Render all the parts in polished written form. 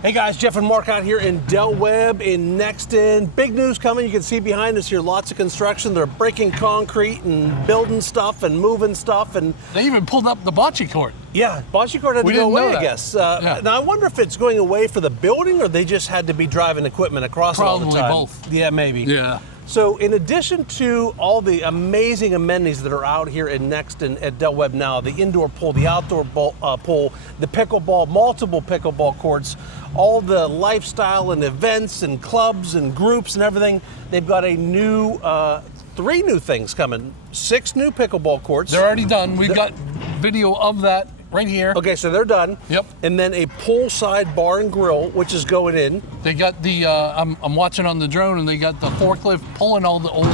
Hey guys, Jeff and Mark out here in Webb in Nexton. Big news coming. You can see behind us here lots of construction. They're breaking concrete and building stuff and moving stuff. And they even pulled up the bocce court. Yeah, bocce court had to go away, I guess. Now I wonder if it's going away for the building or they just had to be driving equipment across it all the time. Probably both. Yeah, maybe. Yeah. So in addition to all the amazing amenities that are out here in Nexton at Webb now, the indoor pool, the outdoor pool, the pickleball, multiple pickleball courts, all the lifestyle and events and clubs and groups and everything, they've got a new, 3 new things coming. 6 new pickleball courts. They're already done. We've got video of that right here. Okay, so they're done. Yep. And then a poolside bar and grill, which is going in. They got the, I'm watching on the drone, and they got the forklift pulling all the old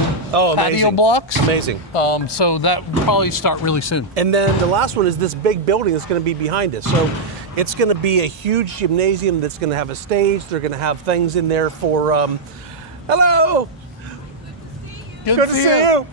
patio blocks. Amazing. So that will probably start really soon. And then the last one is this big building that's going to be behind us. So it's going to be a huge gymnasium that's going to have a stage. They're going to have things in there for, hello. Good to see you.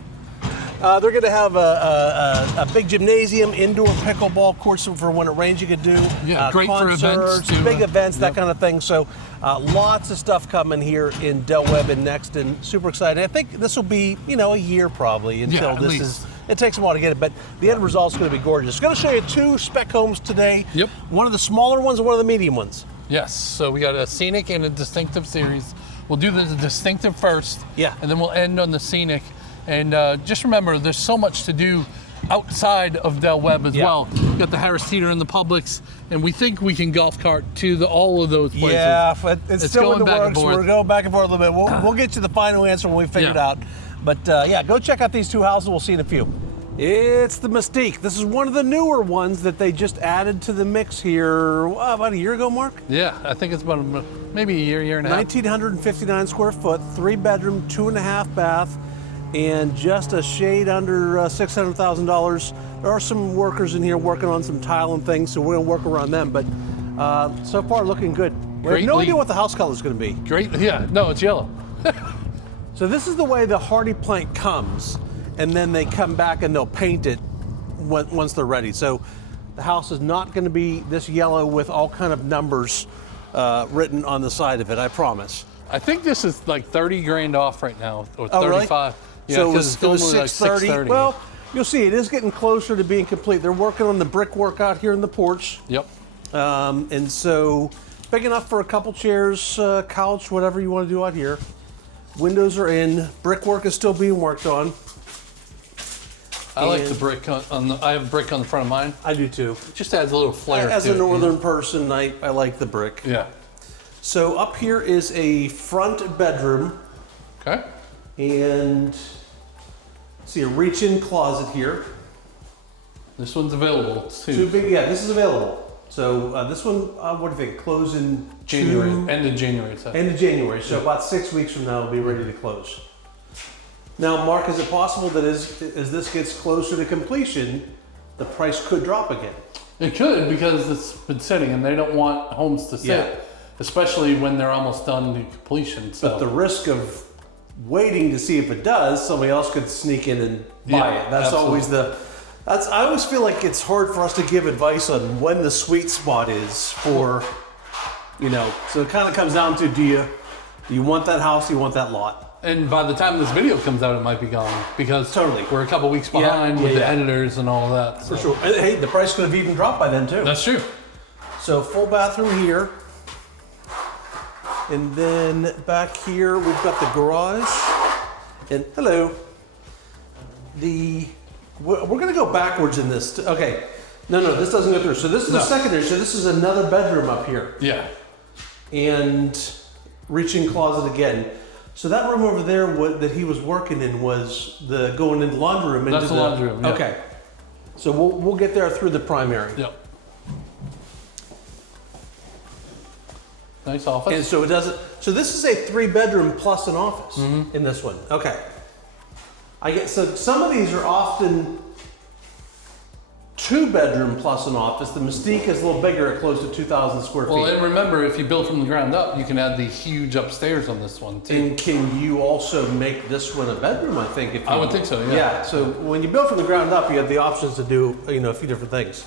They're going to have a big gymnasium, indoor pickleball courts for when it rains you could do. Yeah, great concerts, for events too. Big events, that kind of thing. So lots of stuff coming here in Webb and Nexton. Super excited. I think this will be, a year probably until this is. It takes a while to get it, but the end result's going to be gorgeous. Going to show you 2 spec homes today. Yep. One of the smaller ones and one of the medium ones. Yes. So we got a Scenic and a Distinctive series. We'll do the Distinctive first. Yeah. And then we'll end on the Scenic. And just remember, there's so much to do outside of Webb as well. You got the Harris Teeter and the Publix, and we think we can golf cart to all of those places. Yeah, but it's still in the works. We're going back and forth a little bit. We'll get you the final answer when we figure it out. But go check out these 2 houses. We'll see you in a few. It's the Mystique. This is one of the newer ones that they just added to the mix here about a year ago, Mark? Yeah, I think it's about maybe a year and a half. 1,959 square foot, 3-bedroom, 2.5 bath. And just a shade under $600,000. There are some workers in here working on some tile and things, so we're gonna work around them. But so far, looking good. We have no idea what the house color is gonna be. Great, yeah, no, it's yellow. So this is the way the hardy plank comes, and then they come back and they'll paint it once they're ready. So the house is not gonna be this yellow with all kind of numbers written on the side of it, I promise. I think this is like 30 grand off right now, or 35. Oh, really? Yeah, so it's it was normally like 630. Well, you'll see it is getting closer to being complete. They're working on the brickwork out here in the porch. Yep. And so big enough for a couple chairs, couch, whatever you want to do out here. Windows are in. Brickwork is still being worked on. I like the brick I have brick on the front of mine. I do too. It just adds a little flair to it. As a northern person, I like the brick. Yeah. So up here is a front bedroom. Okay. And see a reach-in closet here. This one's available too. Too big, yeah. This is available. So this one, what do you think? Close in January. End of January. End of January. So about 6 weeks from now, it'll be ready to close. Now, Mark, is it possible that as this gets closer to completion, the price could drop again? It could, because it's been sitting, and they don't want homes to sit, especially when they're almost done to completion. So. But the risk of waiting to see if it does, somebody else could sneak in and buy it. That's always I always feel like it's hard for us to give advice on when the sweet spot is for, so it kind of comes down to, do you want that house, do you want that lot? And by the time this video comes out, it might be gone, because we're a couple weeks behind with the editors and all of that. For sure. And, hey, the price could have even dropped by then too. That's true. So full bathroom here. And then back here, we've got the garage. And hello. We're going to go backwards in this. Okay. No, this doesn't go through. So this is the secondary. So this is another bedroom up here. Yeah. And reach-in closet again. So that room over there that he was working in was the going into the laundry room. That's the laundry room. Yeah. Okay. So we'll get there through the primary. Yep. Nice office. And so it doesn't. So this is a 3-bedroom plus an office in this one. Okay. So some of these are often 2-bedroom plus an office. The Mystique is a little bigger, at close to 2,000 square feet. Well, and remember, if you build from the ground up, you can add the huge upstairs on this one too. And can you also make this one a bedroom? I think. I would think so. Yeah. Yeah. So when you build from the ground up, you have the options to do a few different things.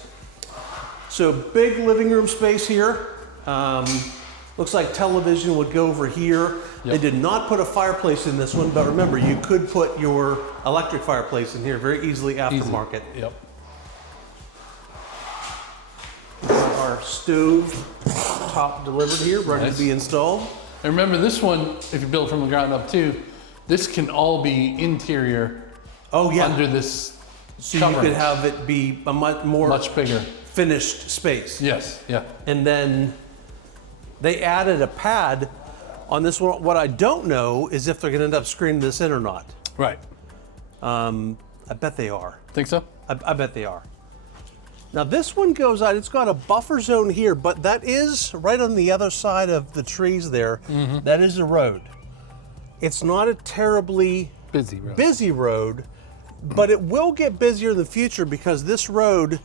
So big living room space here. Looks like television would go over here. They did not put a fireplace in this one, but remember, you could put your electric fireplace in here very easily aftermarket. Yep. Our stove top delivered here, ready to be installed. And remember this one, if you build from the ground up too, this can all be interior under this So covering. you could have it be a much bigger finished space. Yes, yeah. And then they added a pad on this one. What I don't know is if they're gonna end up screening this in or not. Right. I bet they are. Think so? I bet they are. Now this one goes out, it's got a buffer zone here, but that is right on the other side of the trees there. That is a road. It's not a terribly busy road, but it will get busier in the future because this road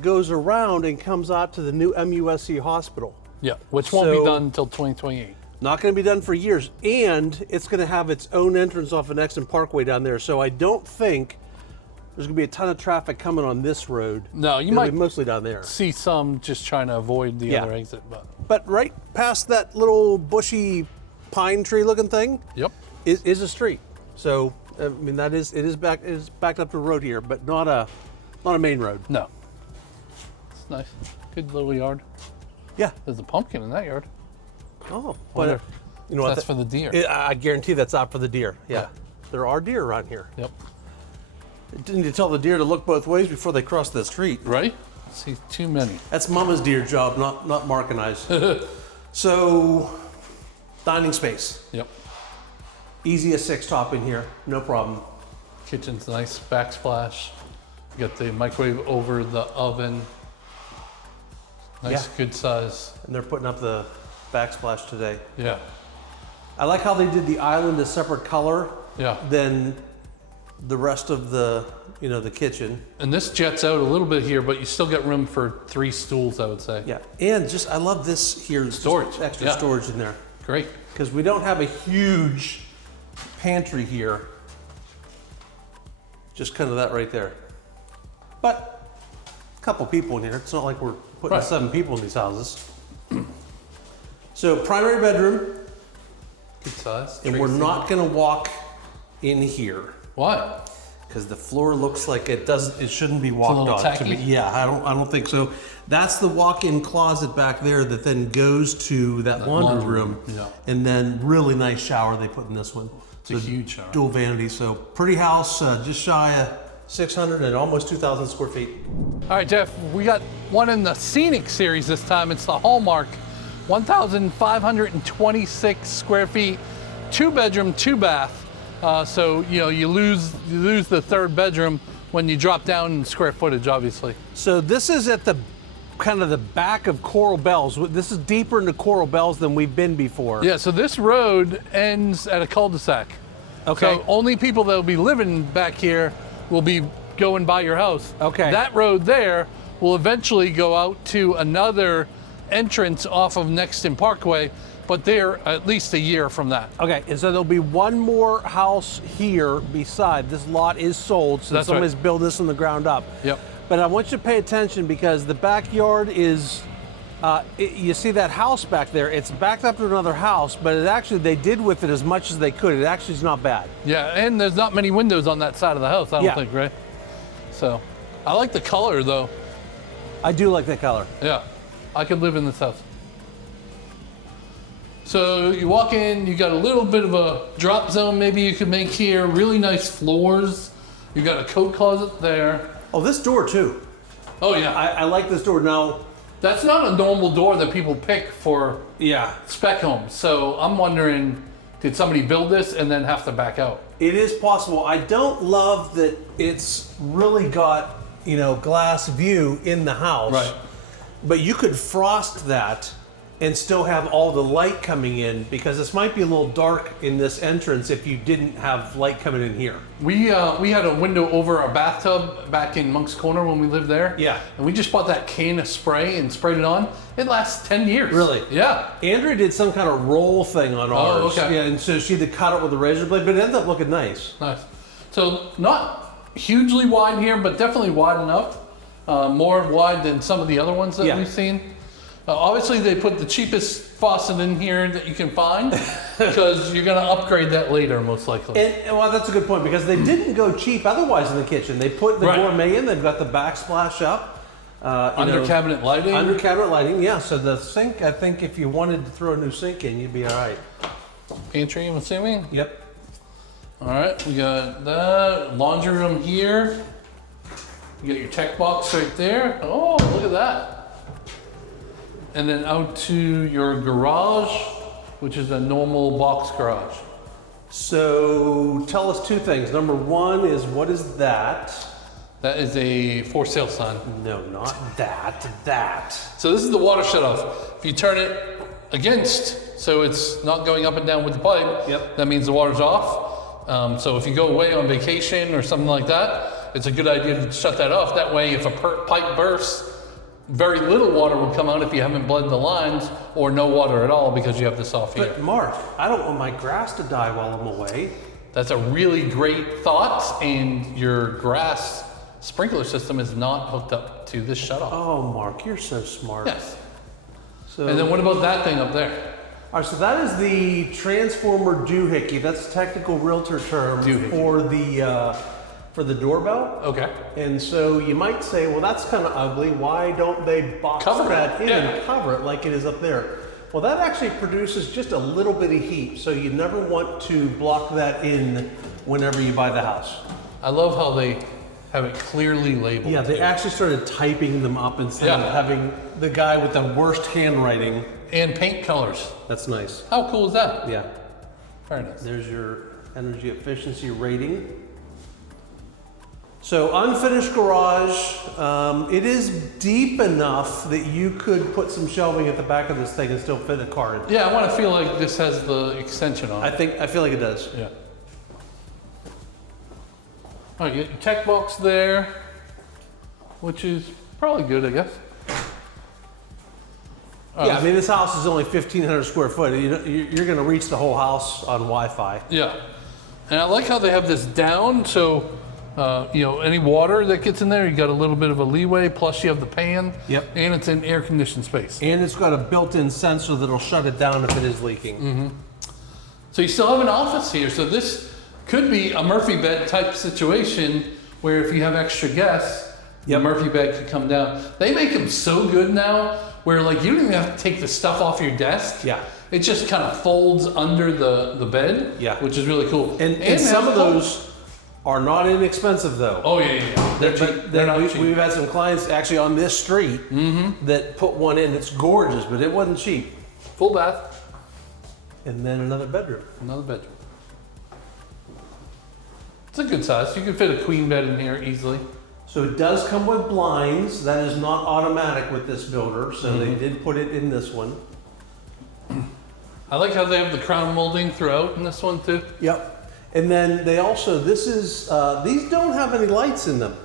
goes around and comes out to the new MUSC hospital. Yeah, which won't be done until 2028. Not going to be done for years, and it's going to have its own entrance off of Nexton Parkway down there. So I don't think there's going to be a ton of traffic coming on this road. No, you It'll might be mostly down there. see some just trying to avoid the other exit, But right past that little bushy pine tree looking thing, is a street. So I mean it is backed up to the road here, but not a main road. No. It's nice. Good little yard. Yeah. There's a pumpkin in that yard. Oh, but you know what? That's for the deer. I guarantee that's out for the deer. Yeah. There are deer around here. Yep. Didn't you tell the deer to look both ways before they cross the street? Right? I see too many. That's Mama's deer job, not Mark and I's. So, dining space. Yep. Easy as 6 top in here, no problem. Kitchen's nice, backsplash. You got the microwave over the oven. Nice, good size. And they're putting up the backsplash today. Yeah. I like how they did the island a separate color than the rest of the kitchen. And this jets out a little bit here, but you still get room for 3 stools, I would say. Yeah, and I love this here. Storage. Extra storage in there. Great. Because we don't have a huge pantry here. Just kind of that right there. But a couple people in here. It's not like we're putting 7 people in these houses. So primary bedroom. Good size. And we're not gonna walk in here. Why? Because the floor looks like it shouldn't be walked on. Tacky? Yeah, I don't think so. That's the walk-in closet back there that then goes to that laundry room. Yeah. And then really nice shower they put in this one. It's a huge shower. Dual vanity, so pretty house, just shy of 600 and almost 2,000 square feet. All right, Jeff, we got one in the Scenic series this time. It's the Halmark, 1,526 square feet, 2-bedroom, 2-bath. So you lose the 3rd bedroom when you drop down in square footage, obviously. So this is at the kind of the back of Coral Bells. This is deeper into Coral Bells than we've been before. Yeah. So this road ends at a cul-de-sac. Okay. So only people that will be living back here will be going by your house. Okay. That road there will eventually go out to another entrance off of Nexton Parkway, but they're at least a year from that. Okay, and so there'll be one more house here beside. This lot is sold, so somebody's building this from the ground up. Yep. But I want you to pay attention because the backyard is, you see that house back there, it's backed up to another house, but they did with it as much as they could. It actually is not bad. Yeah, and there's not many windows on that side of the house, I don't think, right? So, I like the color though. I do like that color. Yeah, I could live in this house. So you walk in, you got a little bit of a drop zone maybe you could make here, really nice floors. You got a coat closet there. Oh, this door too. Oh yeah. I like this door. Now, that's not a normal door that people pick for spec homes. So I'm wondering, did somebody build this and then have to back out? It is possible. I don't love that it's really got, glass view in the house. Right. But you could frost that and still have all the light coming in, because this might be a little dark in this entrance if you didn't have light coming in here. We had a window over our bathtub back in Monk's Corner when we lived there. Yeah. And we just bought that can of spray and sprayed it on. It lasts 10 years. Really? Yeah. Andrea did some kind of roll thing on ours. Oh, okay. Yeah, and so she had to cut it with a razor blade, but it ended up looking nice. Nice. So not hugely wide here, but definitely wide enough. More wide than some of the other ones that we've seen. Obviously, they put the cheapest faucet in here that you can find because you're going to upgrade that later, most likely. And well, that's a good point because they didn't go cheap otherwise in the kitchen. They put the gourmet in. They've got the backsplash up. Under cabinet lighting. Under cabinet lighting, yeah. So the sink, I think, if you wanted to throw a new sink in, you'd be all right. Pantry, I'm assuming. Yep. All right, we got that laundry room here. You got your tech box right there. Oh, look at that. And then out to your garage, which is a normal box garage. So tell us two things. Number one is, what is that? That is a for sale sign. No, not that, that. So this is the water shutoff. If you turn it against, so it's not going up and down with the pipe, that means the water's off. So if you go away on vacation or something like that, it's a good idea to shut that off. That way, if a pipe bursts, very little water will come out if you haven't bled the lines, or no water at all because you have this off here. But Mark, I don't want my grass to die while I'm away. That's a really great thought, and your grass sprinkler system is not hooked up to this shutoff. Oh, Mark, you're so smart. Yes. So, and then what about that thing up there? All right, so that is the transformer doohickey. That's a technical realtor term for the doorbell. Okay. And so you might say, well, that's kind of ugly. Why don't they box that in and cover it like it is up there? Well, that actually produces just a little bit of heat, so you never want to block that in whenever you buy the house. I love how they have it clearly labeled. Yeah, they actually started typing them up instead of having the guy with the worst handwriting. And paint colors. That's nice. How cool is that? Yeah. Very nice. There's your energy efficiency rating. So unfinished garage, it is deep enough that you could put some shelving at the back of this thing and still fit a car in. Yeah, I want to feel like this has the extension on it. I feel like it does. Yeah. All right, you got your tech box there, which is probably good, I guess. Yeah, I mean, this house is only 1,500 square foot. You're going to reach the whole house on Wi-Fi. Yeah, and I like how they have this down, so any water that gets in there, you got a little bit of a leeway. Plus, you have the pan. Yep. And it's in air-conditioned space. And it's got a built-in sensor that'll shut it down if it is leaking. Mm-hmm. So you still have an office here. So this could be a Murphy bed type situation where if you have extra guests, the Murphy bed could come down. They make them so good now where like you don't even have to take the stuff off your desk. Yeah. It just kind of folds under the bed. Yeah. Which is really cool. And some of those are not inexpensive though. Oh yeah. They're cheap. They're not cheap. We've had some clients actually on this street that put one in. It's gorgeous, but it wasn't cheap. Full bath. And then another bedroom. Another bedroom. It's a good size. You can fit a queen bed in here easily. So it does come with blinds. That is not automatic with this builder, so they did put it in this one. I like how they have the crown molding throughout in this one too. Yep. And then they also, this is, these don't have any lights in them.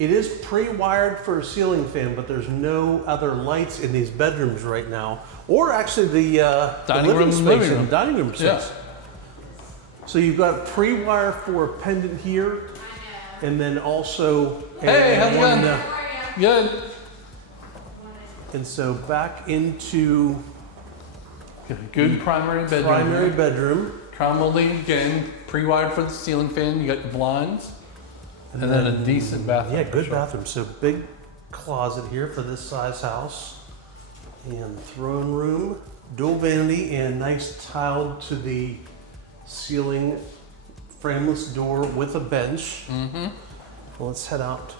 It is pre-wired for a ceiling fan, but there's no other lights in these bedrooms right now. Or actually the dining room space. Yeah. So you've got pre-wire for a pendant here, and then also hey, how's it going? Good. And so back into good primary bedroom. Primary bedroom. Crown molding again, pre-wired for the ceiling fan. You got your blinds, and then a decent bathroom. Yeah, good bathroom. So big closet here for this size house, and throne room, dual vanity, and nice tiled to the ceiling frameless door with a bench. Well, let's head out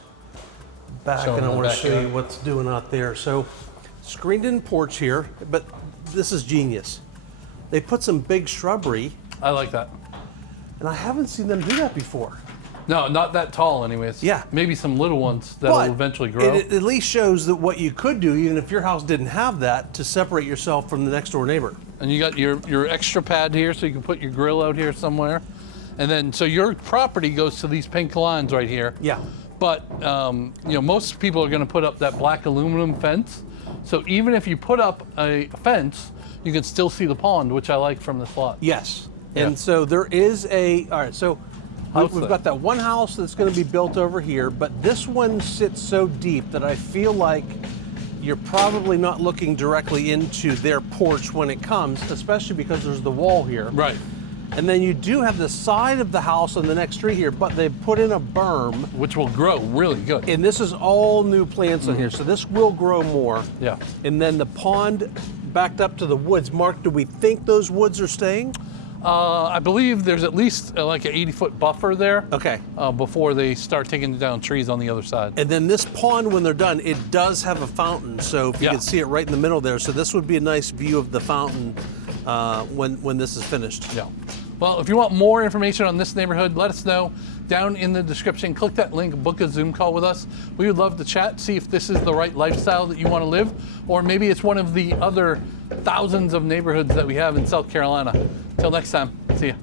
back, and I want to show you what's doing out there. So screened in porch here, but this is genius. They put some big shrubbery. I like that. And I haven't seen them do that before. No, not that tall anyways. Yeah. Maybe some little ones that will eventually grow. It at least shows that what you could do, even if your house didn't have that, to separate yourself from the next door neighbor. And you got your extra pad here, so you can put your grill out here somewhere. And then, so your property goes to these pink lines right here. Yeah. But, most people are gonna put up that black aluminum fence. So even if you put up a fence, you can still see the pond, which I like from this lot. Yes. And so there is all right, so we've got that one house that's going to be built over here, but this one sits so deep that I feel like you're probably not looking directly into their porch when it comes, especially because there's the wall here. Right. And then you do have the side of the house on the next street here, but they put in a berm. Which will grow really good. And this is all new plants on here, so this will grow more. Yeah. And then the pond backed up to the woods. Mark, do we think those woods are staying? I believe there's at least like an 80-foot buffer there. Okay. Before they start taking down trees on the other side. And then this pond, when they're done, it does have a fountain. So if you can see it right in the middle there. So this would be a nice view of the fountain when this is finished. Yeah. Well, if you want more information on this neighborhood, let us know down in the description. Click that link, book a Zoom call with us. We would love to chat, see if this is the right lifestyle that you want to live, or maybe it's one of the other thousands of neighborhoods that we have in South Carolina. Till next time, see ya.